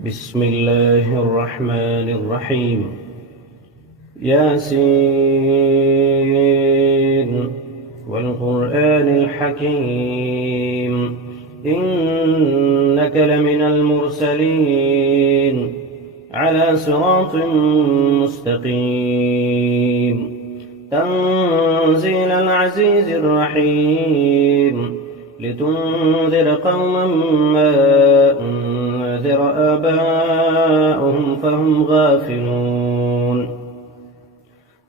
بسم الله الرحمن الرحيم. ياسين والقرآن الحكيم إنك لمن المرسلين على صراط مستقيم تنزيل العزيز الرحيم لتنذر قوما ما أنذر آباؤهم فهم غافلون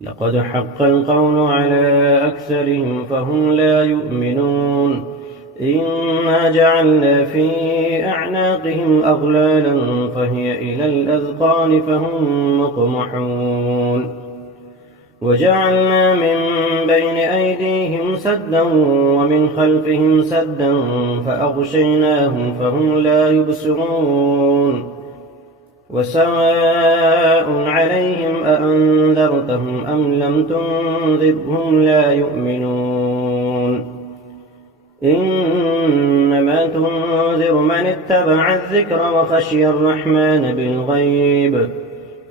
لقد حق القول على أكثرهم فهم لا يؤمنون إنا جعلنا في أعناقهم أغلالا فهي إلى الأذقان فهم مقمحون وجعلنا من بين أيديهم سدا ومن خلفهم سدا فأغشيناهم فهم لا يبصرون وسواء عليهم أأنذرتهم أم لم تنذرهم لا يؤمنون إنما تنذر من اتبع الذكر وخشي الرحمن بالغيب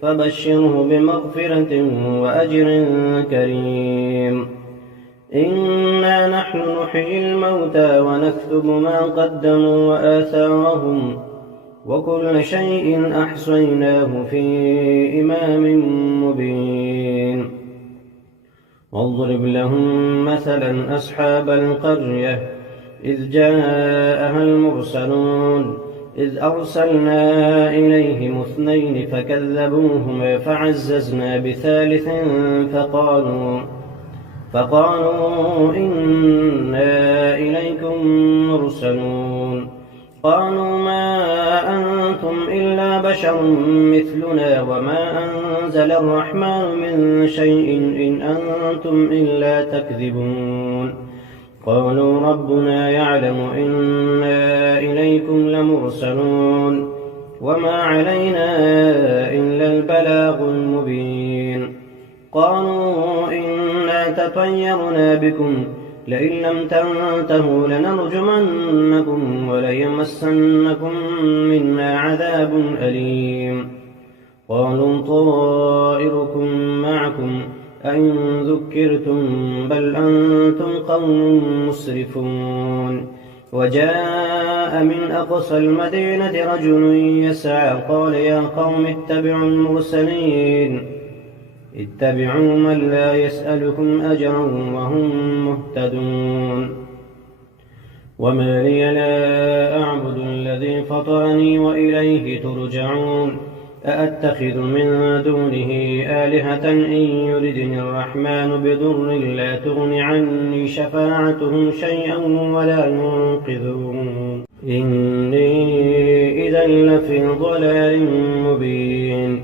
فبشره بمغفرة وأجر كريم إنا نحن نحيي الموتى ونكتب ما قدموا وآثارهم وكل شيء أحصيناه في إمام مبين واضرب لهم مثلا أصحاب القرية إذ جاءها المرسلون إذ أرسلنا إليهم اثنين فكذبوهما فعززنا بثالث فقالوا إنا إليكم مرسلون قالوا ما أنتم إلا بشر مثلنا وما أنزل الرحمن من شيء إن أنتم إلا تكذبون قالوا ربنا يعلم إنا إليكم لمرسلون وما علينا إلا البلاغ المبين قالوا إنا تطيرنا بكم لئن لم تنتهوا لنرجمنكم وليمسنكم منا عذاب أليم قالوا طائركم معكم أئن ذكرتم بل أنتم قوم مسرفون وجاء من أقصى المدينة رجل يسعى قال يا قوم اتبعوا المرسلين اتبعوا من لا يسألكم أجرا وهم مهتدون وما لي لا أعبد الذي فطرني وإليه ترجعون أأتخذ من دونه آلهة إن يردني الرحمن بضر لا تغن عني شفاعتهم شيئا ولا ينقذون إني إذا لفي ضلال مبين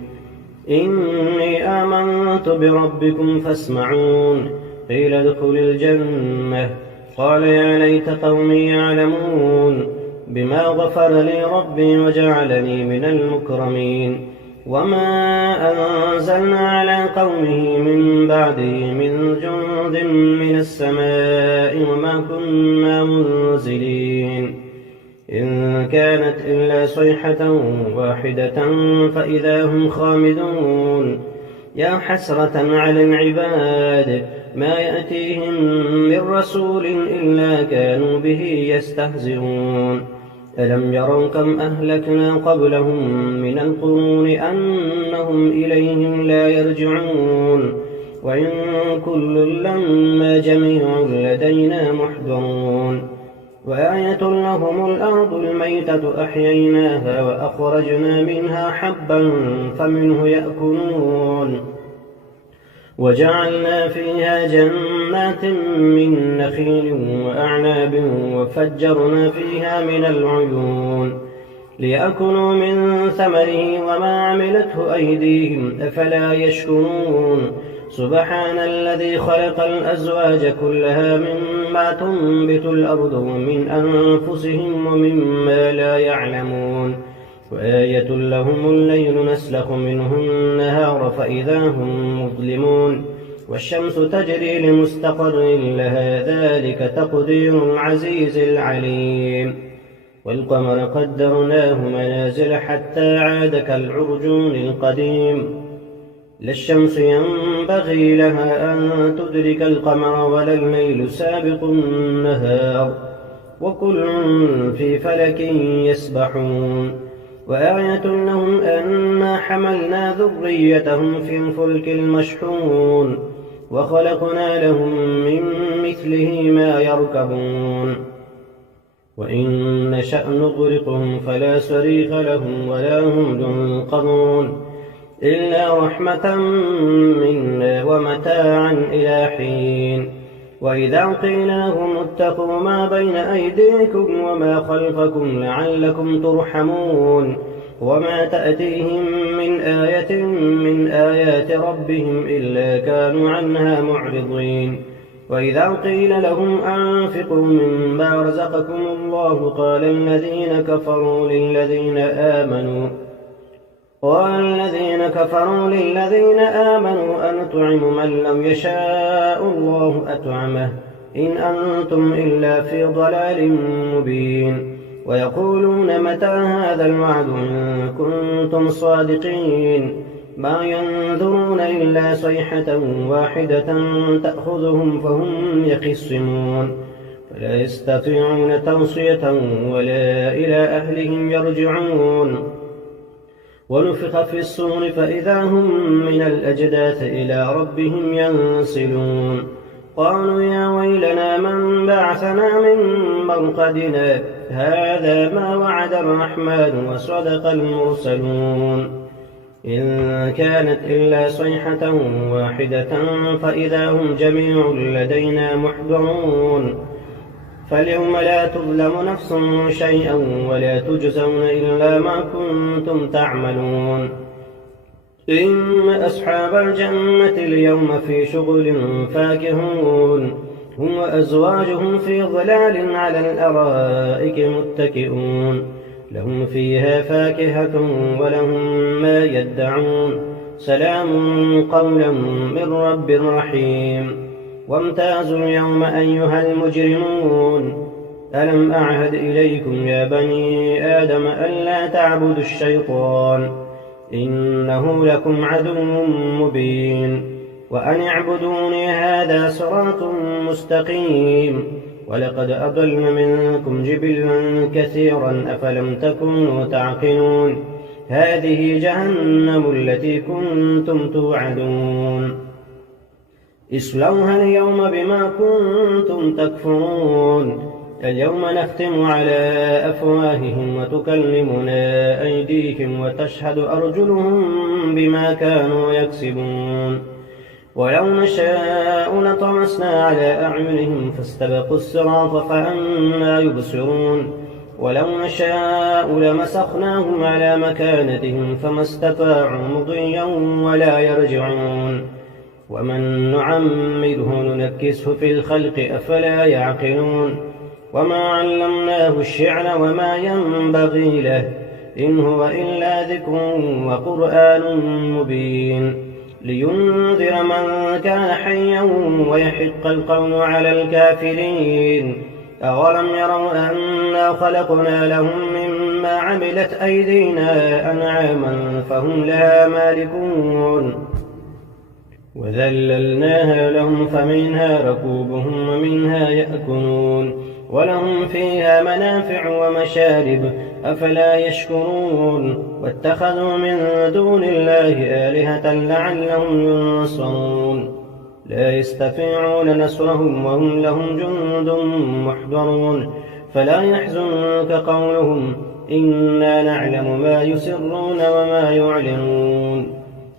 إني آمنت بربكم فاسمعون قيل ادخل الجنة قال يا ليت قومي يعلمون بما غفر لي ربي وجعلني من المكرمين وما أنزلنا على قومه من بعده من جند من السماء وما كنا منزلين إن كانت إلا صيحة واحدة فإذا هم خامدون يا حسرة على العباد ما يأتيهم من رسول إلا كانوا به يستهزئون ألم يروا كم أهلكنا قبلهم من القرون أنهم إليهم لا يرجعون وإن كل لما جميع لدينا محضرون وآية لهم الأرض الميتة أحييناها وأخرجنا منها حبا فمنه يأكلون وجعلنا فيها جنات من نخيل وأعناب وفجرنا فيها من العيون ليأكلوا من ثمره وما عملته أيديهم أفلا يشكرون سبحان الذي خلق الأزواج كلها مما تنبت الأرض ومن أنفسهم ومما لا يعلمون وآية لهم الليل نسلخ منه النهار فإذا هم مظلمون والشمس تجري لمستقر لها ذلك تقدير العزيز العليم والقمر قدرناه منازل حتى عاد كالعرجون القديم لا الشمس ينبغي لها أن تدرك القمر ولا الليل سابق النهار وكل في فلك يسبحون وآية لهم أنا حملنا ذريتهم في الفلك المشحون وخلقنا لهم من مثله ما يركبون وإن نشأ نغرقهم فلا صريخ لهم ولا هم ينقذون إلا رحمة منا ومتاعا إلى حين وإذا قيل لهم اتقوا ما بين أيديكم وما خلفكم لعلكم ترحمون وما تأتيهم من آية من آيات ربهم إلا كانوا عنها معرضين وإذا قيل لهم أنفقوا مما رزقكم الله قال الذين كفروا للذين آمنوا أنطعم من لم يشاء الله أطعمه إن أنتم إلا في ضلال مبين ويقولون متى هذا الوعد إن كنتم صادقين ما ينظرون إلا صيحة واحدة تأخذهم فهم يخصمون فلا يستطيعون توصية ولا إلى أهلهم يرجعون ونفخ في الصور فإذا هم من الأجداث إلى ربهم ينسلون قالوا يا ويلنا من بعثنا من مرقدنا هذا ما وعد الرحمن وصدق المرسلون إن كانت إلا صيحة واحدة فإذا هم جميع لدينا محضرون فاليوم لا تظلم نفس شيئا ولا تجزون إلا ما كنتم تعملون إن أصحاب الجنة اليوم في شغل فاكهون هم وأزواجهم في ظلال على الأرائك متكئون لهم فيها فاكهة ولهم ما يدعون سلام قولا من رب رحيم وامتازوا اليوم أيها المجرمون ألم أعهد إليكم يا بني آدم ألا تعبدوا الشيطان إنه لكم عدو مبين وأن اعبدوني هذا صراط مستقيم ولقد أضل منكم جبلا كثيرا أفلم تكونوا تعقلون هذه جهنم التي كنتم توعدون اصلوها اليوم بما كنتم تكفرون اليوم نختم على أفواههم وتكلمنا أيديهم وتشهد أرجلهم بما كانوا يكسبون ولو نشاء لطمسنا على أعينهم فاستبقوا الصراط فأنى يبصرون ولو نشاء لمسخناهم على مكانتهم فما استطاعوا مضيا ولا يرجعون ومن نعمره ننكسه في الخلق أفلا يعقلون وما علمناه الشعر وما ينبغي له إن هو إلا ذكر وقرآن مبين لينذر من كان حيا ويحق القول على الكافرين أولم يروا أنا خلقنا لهم مما عملت أيدينا أنعاما فهم لها مالكون وذللناها لهم فمنها ركوبهم ومنها يأكلون ولهم فيها منافع ومشارب أفلا يشكرون واتخذوا من دون الله آلهة لعلهم ينصرون لا يستطيعون نصرهم وهم لهم جند محضرون فلا يحزنك قولهم إنا نعلم ما يسرون وما يعلنون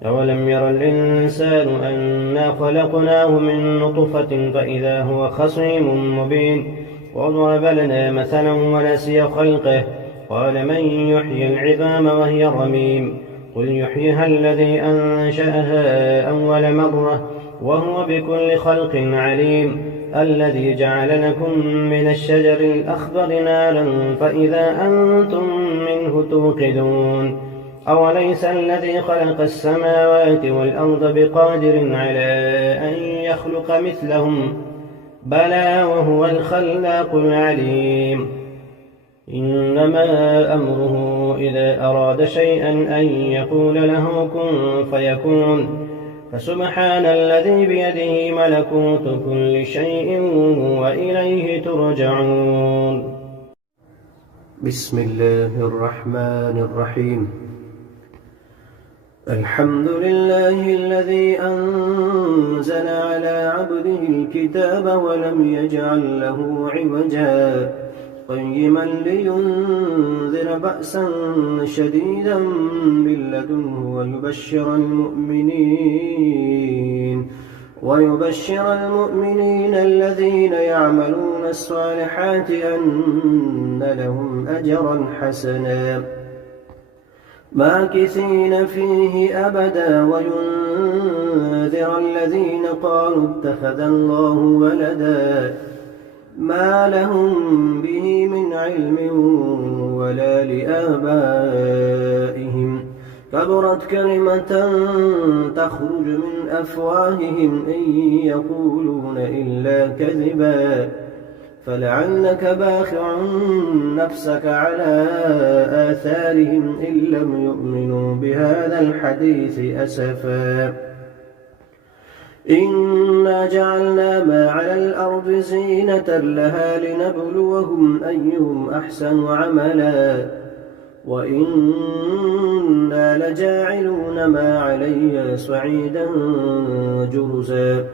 أولم ير الإنسان أنا خلقناه من نطفة فإذا هو خصيم مبين وضرب لنا مثلا ونسي خلقه قال من يحيي العظام وهي رميم قل يحييها الذي أنشأها أول مرة وهو بكل خلق عليم الذي جعل لكم من الشجر الأخضر نارا فإذا أنتم منه توقدون أوليس الذي خلق السماوات والأرض بقادر على أن يخلق مثلهم بلى وهو الخلاق العليم إنما أمره إذا أراد شيئا أن يقول له كن فيكون فسبحان الذي بيده ملكوت كل شيء وإليه ترجعون. بسم الله الرحمن الرحيم. الحمد لله الذي أنزل على عبده الكتاب ولم يجعل له عوجا قيما لينذر بأسا شديدا من لدنه ويبشر المؤمنين الذين يعملون الصالحات أن لهم أجرا حسنا ماكثين فيه أبدا وينذر الذين قالوا اتخذ الله ولدا ما لهم به من علم ولا لآبائهم كبرت كلمة تخرج من أفواههم إن يقولون إلا كذبا فلعلك باخع نفسك على آثارهم إن لم يؤمنوا بهذا الحديث أسفا إنا جعلنا ما على الأرض زينة لها لنبلوهم أيهم أحسن عملا وإنا لجاعلون ما عليها صعيدا جرزا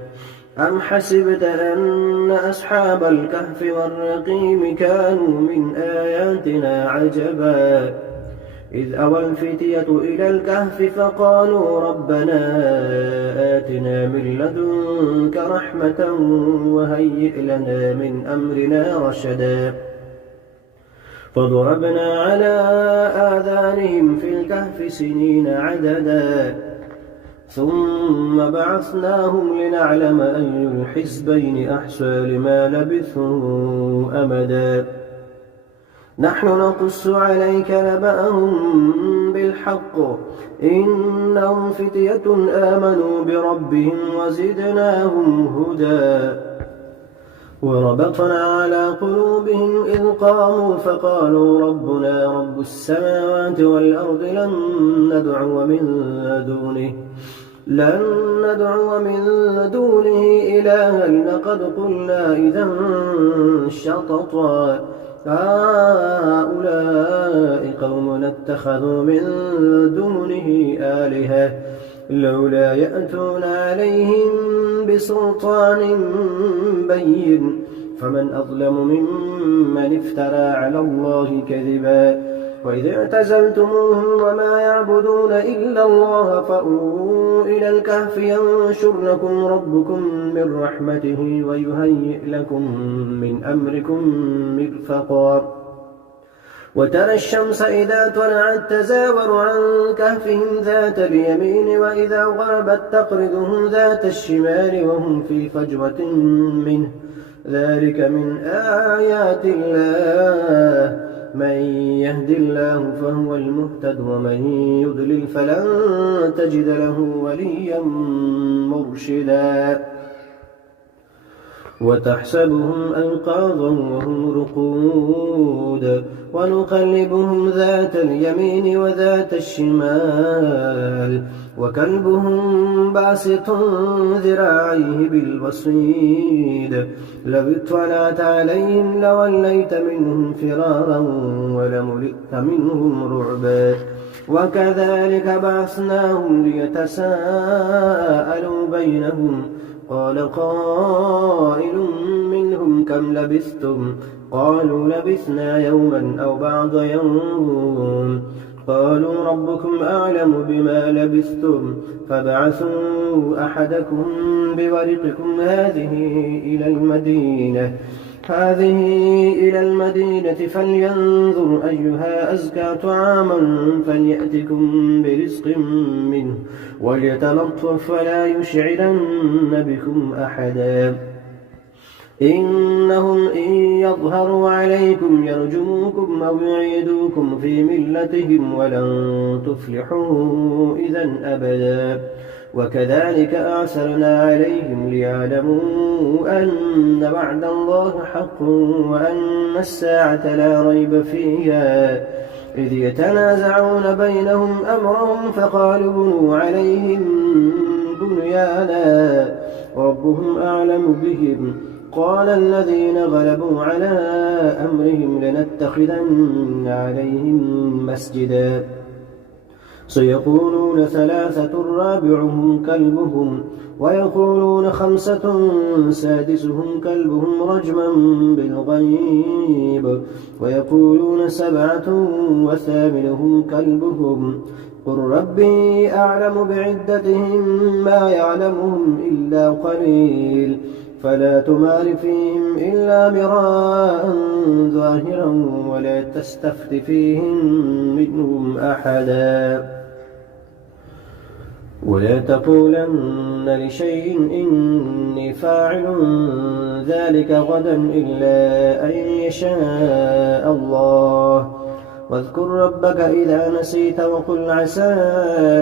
أم حسبت أن أصحاب الكهف والرقيم كانوا من آياتنا عجبا إذ أوى الفتية إلى الكهف فقالوا ربنا آتنا من لدنك رحمة وهيئ لنا من أمرنا رشدا فضربنا على آذانهم في الكهف سنين عددا ثم بعثناهم لنعلم أي الحزبين أحصى لما لبثوا أمدا نحن نقص عليك نبأهم بالحق إنهم فتية آمنوا بربهم وزدناهم هدى وربطنا على قلوبهم إذ قاموا فقالوا ربنا رب السماوات والأرض لن ندعو من دونه إلها لقد قلنا إذا شططا هؤلاء قوم اتخذوا من دونه آلهة لولا يأتون عليهم بسلطان بين فمن أظلم ممن افترى على الله كذبا وإذ اعتزلتموهم وما يعبدون إلا الله فأووا إلى الكهف ينشر لكم ربكم من رحمته ويهيئ لكم من أمركم مرفقا وترى الشمس إذا طلعت تزاور عن كهفهم ذات اليمين وإذا غربت تقرضهم ذات الشمال وهم في فجوة منه ذلك من آيات الله من يهد الله فهو المهتد ومن يضلل فلن تجد له وليا مرشدا وتحسبهم أيقاظا وهم رقود ونقلبهم ذات اليمين وذات الشمال وكلبهم باسط ذراعيه بالوصيد لو اطلعت عليهم لوليت منهم فرارا ولملئت منهم رعبا وكذلك بعثناهم ليتساءلوا بينهم قال قائل منهم كم لبثتم قالوا لبثنا يوما أو بعض يوم قالوا ربكم أعلم بما لبثتم فابعثوا أحدكم بورقكم هذه إلى المدينة فلينظر أيها أزكى طعاما فليأتكم برزق منه وليتلطف ولا يشعرن بكم أحدا إنهم إن يظهروا عليكم يرجموكم أو يعيدوكم في ملتهم ولن تفلحوا إذا أبدا وكذلك أعثرنا عليهم ليعلموا أن وعد الله حق وأن الساعة لا ريب فيها إذ يتنازعون بينهم أمرهم فقالوا بنوا عليهم بنيانا ربهم أعلم بهم قال الذين غلبوا على أمرهم لنتخذن عليهم مسجدا سيقولون 3 رابعهم كلبهم ويقولون 5 سادسهم كلبهم رجما بالغيب ويقولون 7 وثامنهم كلبهم قل ربي أعلم بعدتهم ما يعلمهم إلا قليل فلا تمار فيهم إلا مراء ظاهرا ولا تستفت فيهم منهم أحدا ولا تقولن لشيء إني فاعل ذلك غدا إلا أن يشاء الله واذكر ربك إذا نسيت وقل عسى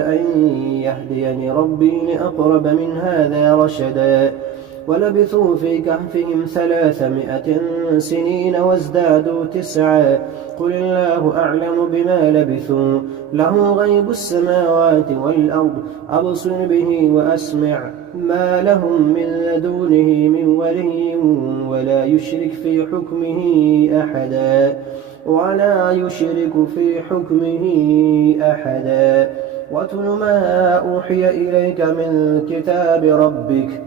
أن يهديني ربي لأقرب من هذا رشدا ولبثوا في كهفهم 300 سنين وازدادوا 9 قل الله أعلم بما لبثوا له غيب السماوات والأرض أبصر به وأسمع ما لهم من دونه من ولي ولا يشرك في حكمه أحدا واتل ما أوحي إليك من كتاب ربك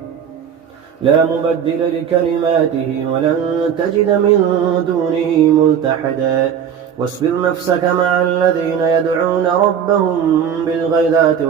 لا مبدل لكلماته ولن تجد من دونه ملتحدا واصبر نفسك مع الذين يدعون ربهم بالغداة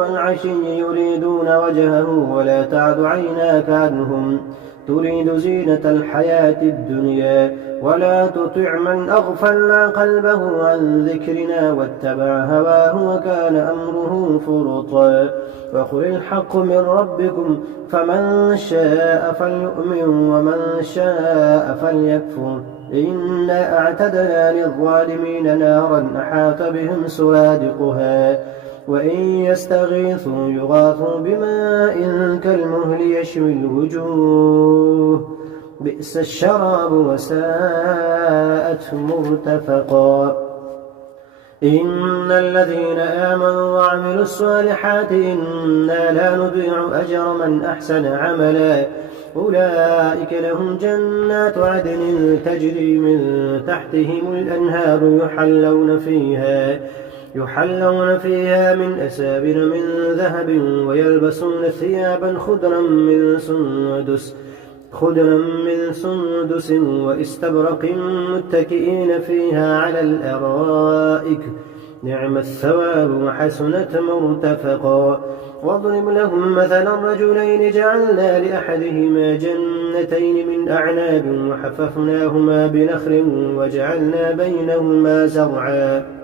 والعشي يريدون وجهه ولا تعد عيناك عنهم تريد زينة الحياة الدنيا ولا تطع من أغفلنا قلبه عن ذكرنا واتبع هواه وكان أمره فرطا وقل الحق من ربكم فمن شاء فليؤمن ومن شاء فليكفر إنا أعتدنا للظالمين نارا أحاط بهم سرادقها وإن يستغيثوا يغاثوا بماء كالمهل يشوي الوجوه بئس الشراب وساءت مرتفقا إن الذين آمنوا وعملوا الصالحات إنا لا نضيع أجر من أحسن عملا أولئك لهم جنات عدن تجري من تحتهم الأنهار يحلون فيها من أسابر من ذهب ويلبسون ثيابا خضرا من سندس واستبرق متكئين فيها على الأرائك نعم الثواب وحسنت مرتفقا واضرب لهم مثلا رجلين جعلنا لأحدهما جنتين من أعناب وحففناهما بنخل وجعلنا بينهما زرعا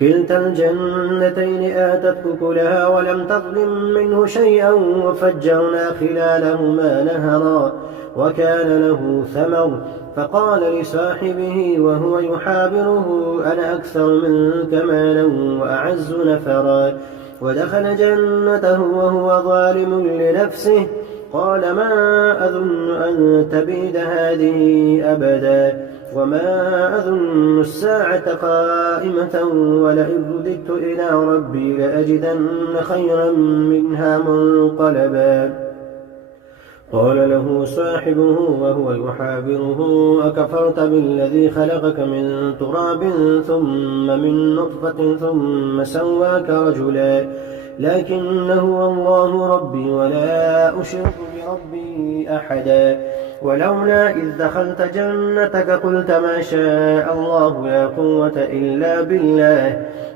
كلتا الجنتين آتت أكلها ولم تظلم منه شيئا وفجرنا خلالهما نهرا وكان له ثمر فقال لصاحبه وهو يحاوره أنا أكثر منك مالا وأعز نفرا ودخل جنته وهو ظالم لنفسه قال ما أظن أن تبيد هذه أبدا وما أظن الساعة قائمة ولئن رددت إلى ربي لأجدن خيرا منها منقلبا قال له صاحبه وهو يحاوره أكفرت بالذي خلقك من تراب ثم من نطفة ثم سواك رجلا لكن هو الله ربي ولا أشرك بربي أحدا ولولا إذ دخلت جنتك قلت ما شاء الله لا قوة إلا بالله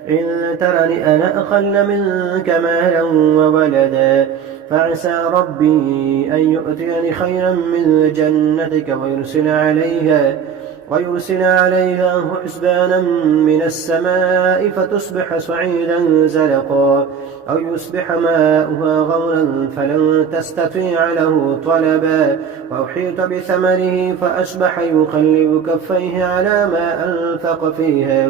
إن ترني أنا أقل منك مالا وولدا فعسى ربي أن يؤتيني خيرا من جنتك ويرسل عليها حسبانا من السماء فتصبح صعيدا زلقا أو يصبح ماؤها غورا فلن تستطيع له طلبا وأحيط بثمره فأصبح يقلب كفيه على ما أنفق فيها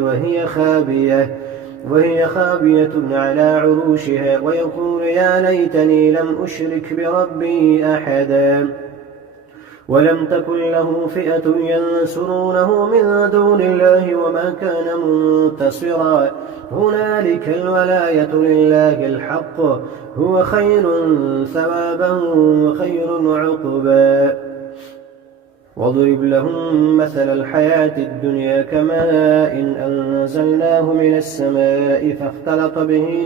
وهي خابية على عروشها ويقول يا ليتني لم أشرك بربي أحدا ولم تكن له فئة ينصرونه من دون الله وما كان منتصرا هنالك الولاية لله الحق هو خير ثوابا وخير عقبا واضرب لهم مثل الحياة الدنيا كماء إن أنزلناه من السماء فاختلط به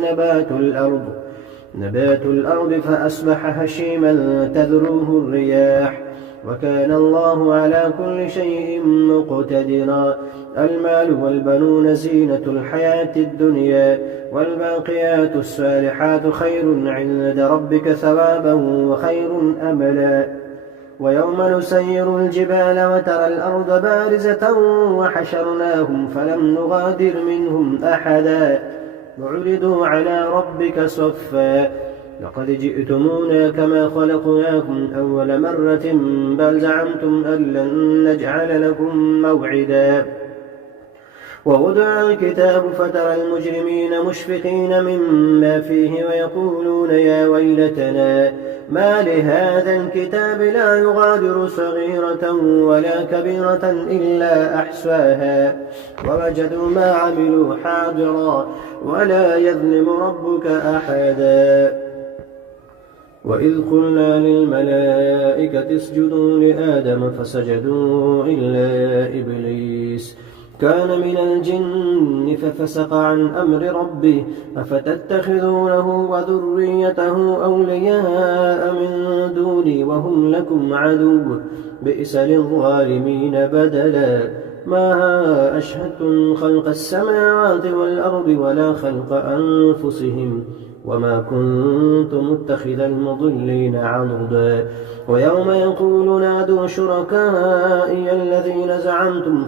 نبات الأرض فأصبح هشيما تذروه الرياح وكان الله على كل شيء مقتدرا المال والبنون زينة الحياة الدنيا والباقيات الصالحات خير عند ربك ثوابا وخير أملا ويوم نسير الجبال وترى الأرض بارزة وحشرناهم فلم نغادر منهم أحدا وعرضوا على ربك صفا لقد جئتمونا كما خلقناكم أول مرة بل زعمتم أن لن نجعل لكم موعدا ووضع الكتاب فترى المجرمين مشفقين مما فيه ويقولون يا ويلتنا ما لهذا الكتاب لا يغادر صغيرة ولا كبيرة إلا أحصاها ووجدوا ما عملوا حاضرا ولا يظلم ربك أحدا وإذ قلنا للملائكة اسجدوا لآدم فسجدوا إلا إبليس كان من الجن ففسق عن أمر ربه أفتتخذونه وذريته أولياء من دوني وهم لكم عدو بئس للظالمين بدلا ما أشهدتم خلق السماوات والأرض ولا خلق أنفسهم وما كنت متخذ المضلين عضدا ويوم يقول نادوا شركائي الذين زعمتم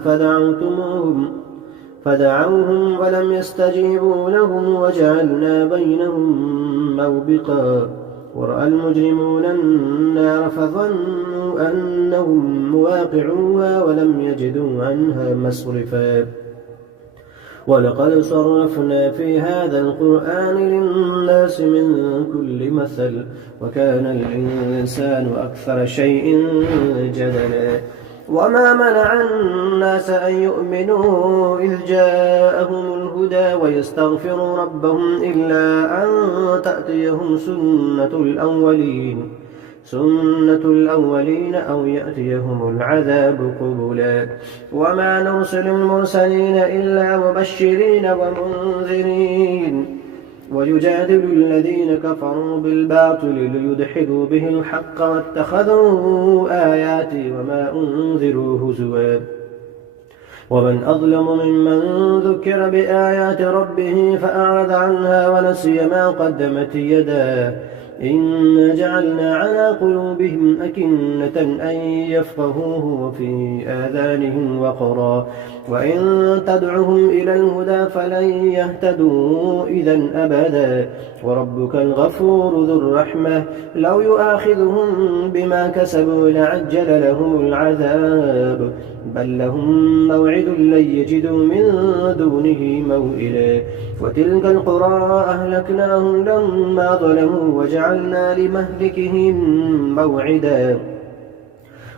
فدعوهم ولم يستجيبوا لهم وجعلنا بينهم موبقا ورأى المجرمون النار فظنوا أنهم مواقعوها ولم يجدوا عنها مصرفا ولقد صرفنا في هذا القرآن للناس من كل مثل وكان الإنسان أكثر شيء جدلا وما منع الناس أن يؤمنوا إذ جاءهم الهدى ويستغفروا ربهم إلا أن تأتيهم سنة الأولين أو يأتيهم العذاب قبلا وما نرسل المرسلين إلا مبشرين ومنذرين ويجادل الذين كفروا بالباطل ليدحضوا به الحق واتخذوا آياتي وما أنذروا هزوا ومن أظلم ممن ذكر بآيات ربه فأعرض عنها ونسي ما قدمت يداه إنا جعلنا على قلوبهم أكنة أن يفقهوه وفي آذانهم وقرا وإن تدعهم إلى الهدى فلن يهتدوا إذا أبدا وربك الغفور ذو الرحمة لو يؤاخذهم بما كسبوا لعجل لهم العذاب بل لهم موعد لن يجدوا من دونه موئلا وتلك القرى أهلكناهم لما ظلموا وجعلنا لمهلكهم موعدا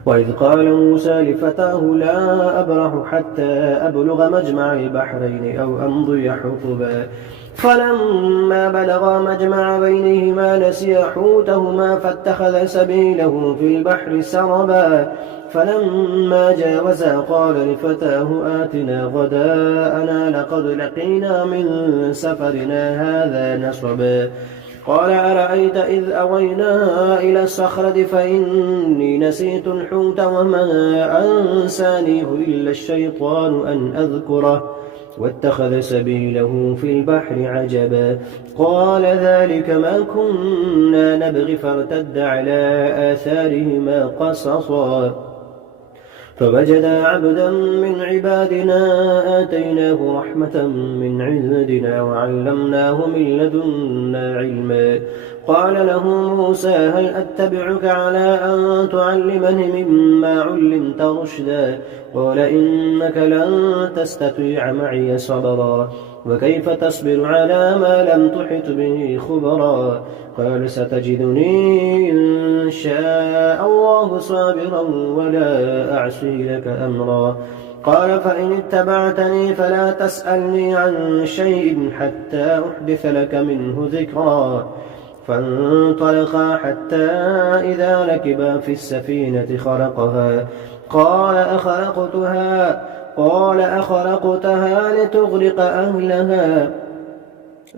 وإذ قال موسى لفتاه لا أبرح حتى أبلغ مجمع البحرين أو أمضي حقبا فلما بلغا مجمع بينهما نسيا حوتهما فاتخذ سبيله في البحر سربا فلما جاوزا قال لفتاه آتنا غداءنا لقد لقينا من سفرنا هذا نصبا قال أرأيت إذ أوينا إلى الصخرة فإني نسيت الحوت وما أنسانيه إلا الشيطان أن أذكره واتخذ سبيله في البحر عجبا قال ذلك ما كنا نبغي فارتد على آثارهما قصصا فوجدا عبدا من عبادنا آتيناه رحمة من عندنا وعلمناه من لدنا علما. قال له موسى هل أتبعك على أن تعلمني مما علمت رشدا؟ قال إنك لن تستطيع معي صبرا وكيف تصبر على ما لم تحط به خبرا؟ قال ستجدني إن شاء الله صابرا ولا أعصي لك أمرا. قال فإن اتبعتني فلا تسألني عن شيء حتى أحدث لك منه ذكرا. فانطلقا حتى إذا ركبا في السفينة خرقها قال أخرقتها لتغرق أهلها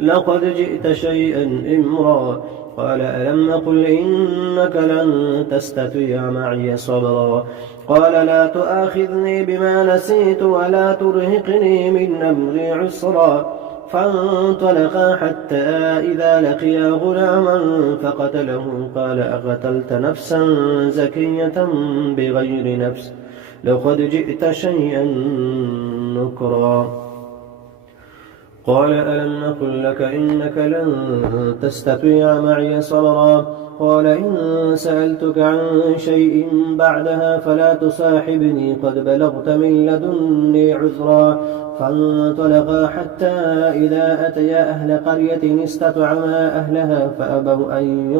لقد جئت شيئا إمرا. قال ألم أقل إنك لن تستطيع معي صبرا؟ قال لا تؤاخذني بما نسيت ولا ترهقني من أمري عسرا. فانطلقا حتى إذا لقيا غلاما فقتله قال أقتلت نفسا زكية بغير نفس لقد جئت شيئا نكرا. قال ألم نقل لك إنك لن تستطيع معي صبرا؟ قال إن سألتك عن شيء بعدها فلا تصاحبني قد بلغت من لدني عذرا. فانطلقا حتى إذا أتيا أهل قرية استطعما أهلها فأبوا أن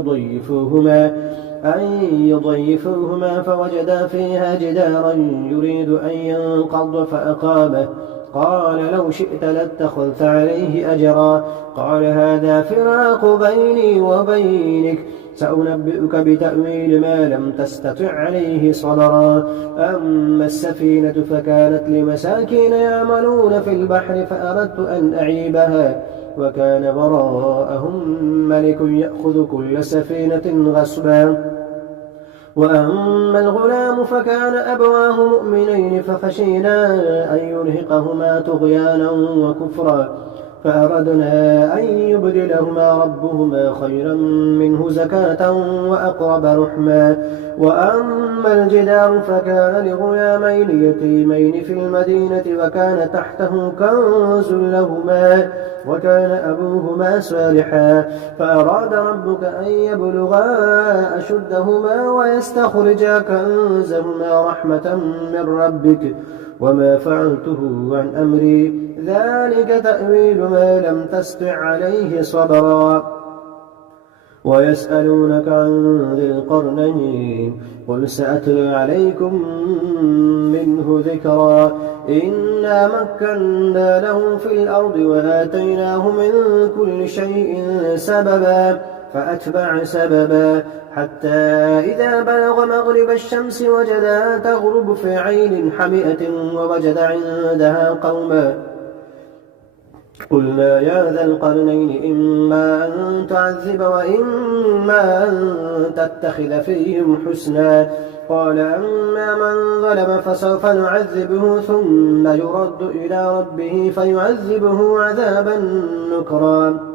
يضيفوهما فوجدا فيها جدارا يريد أن ينقض فأقامه. قال لو شئت لاتخذت عليه أجرا. قال هذا فراق بيني وبينك سأنبئك بتأويل ما لم تستطع عليه صبرا. أما السفينة فكانت لمساكين يعملون في البحر فأردت أن أعيبها وكان وراءهم ملك يأخذ كل سفينة غصبا. وأما الغلام فكان أبواه مؤمنين فخشينا أن يرهقهما طغيانا وكفرا فأردنا أن يبدلهما ربهما خيرا منه زكاة وأقرب رحما. وأما الجدار فكان لغلامين يتيمين في المدينة وكان تحته كنز لهما وكان أبوهما صالحا فأراد ربك أن يبلغا أشدهما ويستخرجا كنزهما رحمة من ربك وما فعلته عن أمري ذلك تأويل ما لم تستطع عليه صبرا. ويسألونك عن ذي القرنين قل سأتلو عليكم منه ذكرا. إنا مكنا له في الأرض وآتيناه من كل شيء سببا فأتبع سببا حتى إذا بلغ مغرب الشمس وجدها تغرب في عين حمئة ووجد عندها قوما. قلنا يا ذا القرنين إما أن تعذب وإما أن تتخذ فيهم حسنا. قال أما من ظلم فسوف نعذبه ثم يرد إلى ربه فيعذبه عذابا نكرا.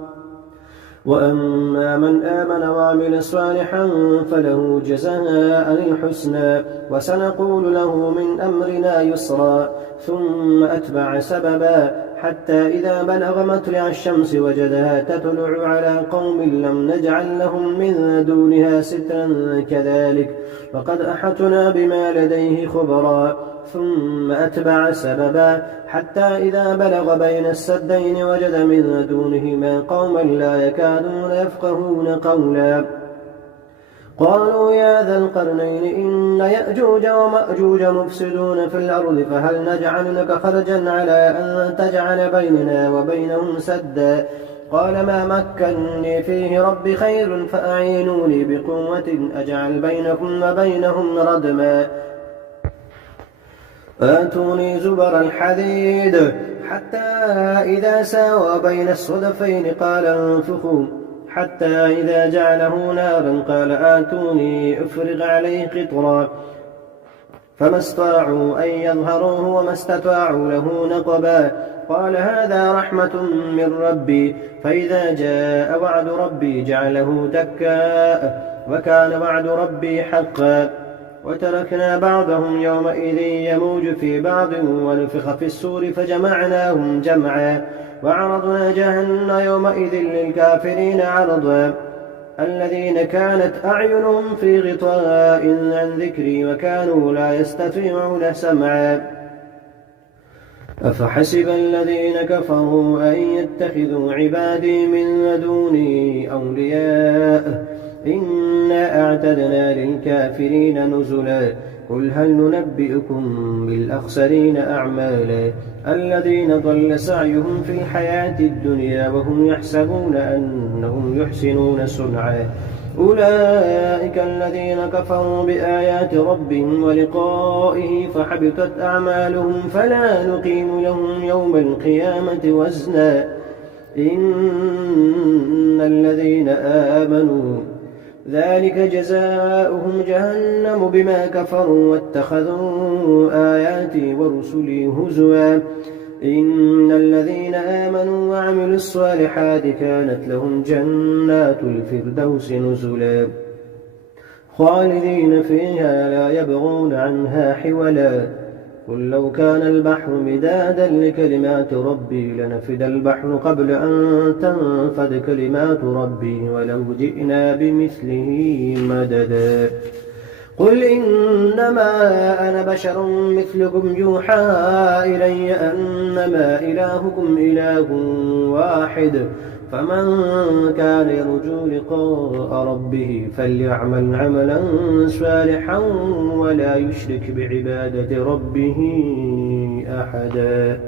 وأما من آمن وعمل صالحا فله جزاء الحسنى وسنقول له من أمرنا يسرا. ثم أتبع سببا حتى إذا بلغ مطلع الشمس وجدها تطلع على قوم لم نجعل لهم من دونها سترا كذلك وقد أحطنا بما لديه خبرا. ثم أتبع سببا حتى إذا بلغ بين السدين وجد من دونهما قوما لا يكادون يفقهون قولا. قالوا يا ذا القرنين إن يأجوج ومأجوج مفسدون في الأرض فهل نجعل لك خرجا على أن تجعل بيننا وبينهم سدا؟ قال ما مكنني فيه ربي خير فأعينوني بقوة أجعل بينكم وبينهم ردما. آتوني زبر الحديد حتى إذا ساوى بين الصدفين قال انفخوا حتى إذا جعله نارا قال آتوني أفرغ عليه قطرا. فما استطاعوا أن يظهروه وما استطاعوا له نقبا. قال هذا رحمة من ربي فإذا جاء وعد ربي جعله دكا وكان وعد ربي حقا. وتركنا بعضهم يومئذ يموج في بعض ونفخ في السور فجمعناهم جمعا وعرضنا جهنم يومئذ للكافرين عرضا الذين كانت أعينهم في غطاء عن ذكري وكانوا لا يستطيعون سمعا أفحسب الذين كفروا أن يتخذوا عبادي من دوني أولياء إنا أعتدنا للكافرين نزلا قل هل ننبئكم بالأخسرين أعمالا الذين ضل سعيهم في الحياة الدنيا وهم يحسبون أنهم يحسنون صنعا أولئك الذين كفروا بآيات ربهم ولقائه فحبطت أعمالهم فلا نقيم لهم يوم القيامة وزنا إن الذين آمنوا ذلك جزاؤهم جهنم بما كفروا واتخذوا آياتي ورسلي هزوا إن الذين آمنوا وعملوا الصالحات كانت لهم جنات الفردوس نزلا خالدين فيها لا يبغون عنها حولا قل لو كان البحر مدادا لكلمات ربي لنفد البحر قبل أن تنفد كلمات ربي ولو جئنا بمثله مددا قل إنما أنا بشر مثلكم يوحى إلي أنما إلهكم إله واحد فمن كان يرجو لقاء ربه فليعمل عملا صالحا ولا يشرك بعبادة ربه أحدا.